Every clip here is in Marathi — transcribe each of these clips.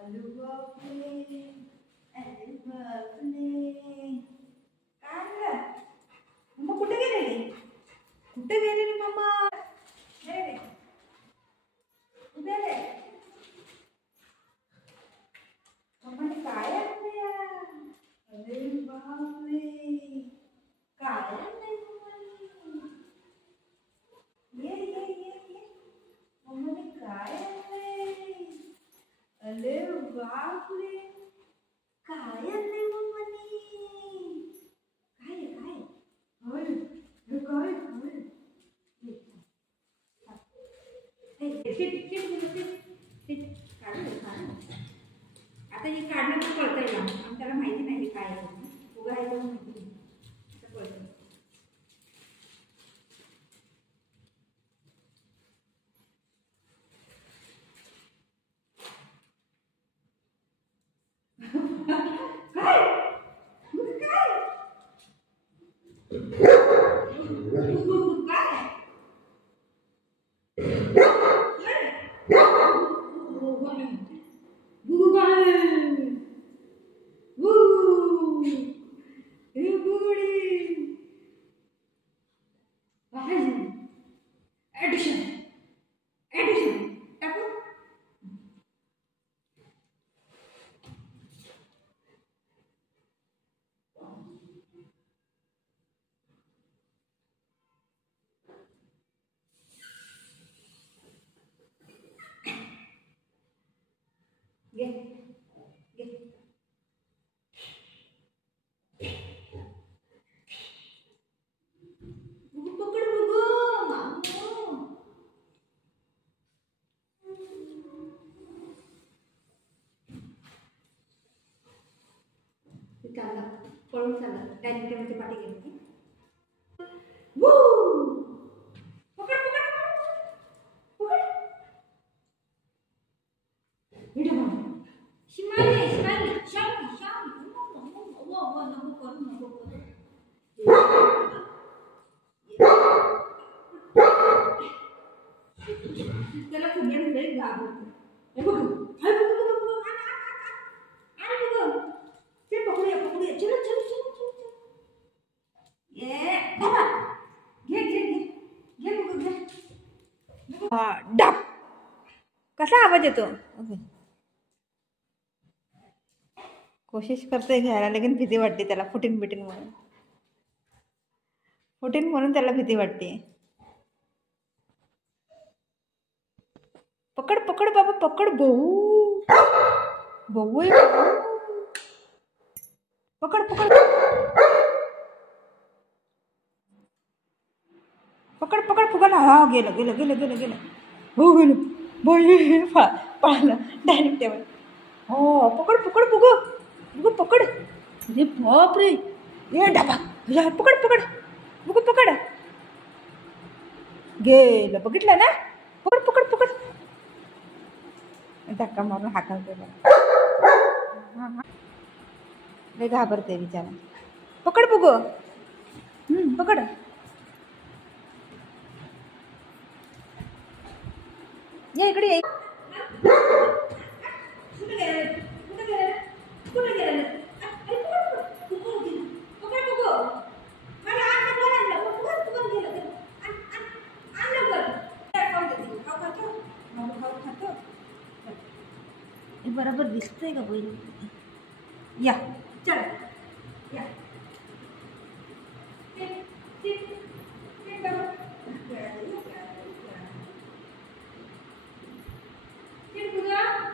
अरे बापरे, अरे बापरे. काय झालं? मम्मा कुठे गेलेली? कुठे गेलेली मम्मा? हे रे, कुठे रे? मम्माने काय आणलं यार? अरे बापरे, काय आणलंय मम्माने? ये. मम्माने काय आणलंय? अरे बापरे, काय आणलंय मम्माने? काय आहे, काय आहे? होय, हे काय होय? आता हे काढणं पण कळतंय ना, आमच्याला माहिती नाही काय आहे. उगा आहे जाऊन माहिती नाही. असं कळतं. काय? मग काय? काय? चालला पळून चालला डायनिंग टेबलच्या पाठी गेली. पकड पकड पकड. शिमाली शिमाली शामी शामी वो नको करू नको करू. त्याला फुग्याने लई घाबरतो. हे बघ हाय बघ बघ बघ आणि बघ ते पकडूया चलो चलो चलो चलो. ये बाबा घे घे घे घे बघ घे. हा डाप कसा आवाज येतो? कोशिश करते घ्यायला, लेकिन भीती वाटते त्याला. फुटीन म्हणून त्याला भीती वाटते. पकड पकड बाबा पकड. भाऊ भाऊ आहे. पकड पकड पकड पकड फुगाला. हा गेलं गेलं गेलं गेलं गेलं. हो गेलं बाई. पळालं डायरेक्ट टेबल. हो पकड पकड बघ बघ पकड. अरे बापरे, ये डबा पकड पकड बघ पकड. गेलं बघितलं ना. पकड पकड पकड. धक्का मारून हाकलते बघ. लय घाबरते बिचारा. पकड बघ. पकड. या इकडे ये. बरोबर दिसतंय का बैल? या चल या.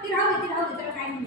ती राहू दे त्याला काय नाही.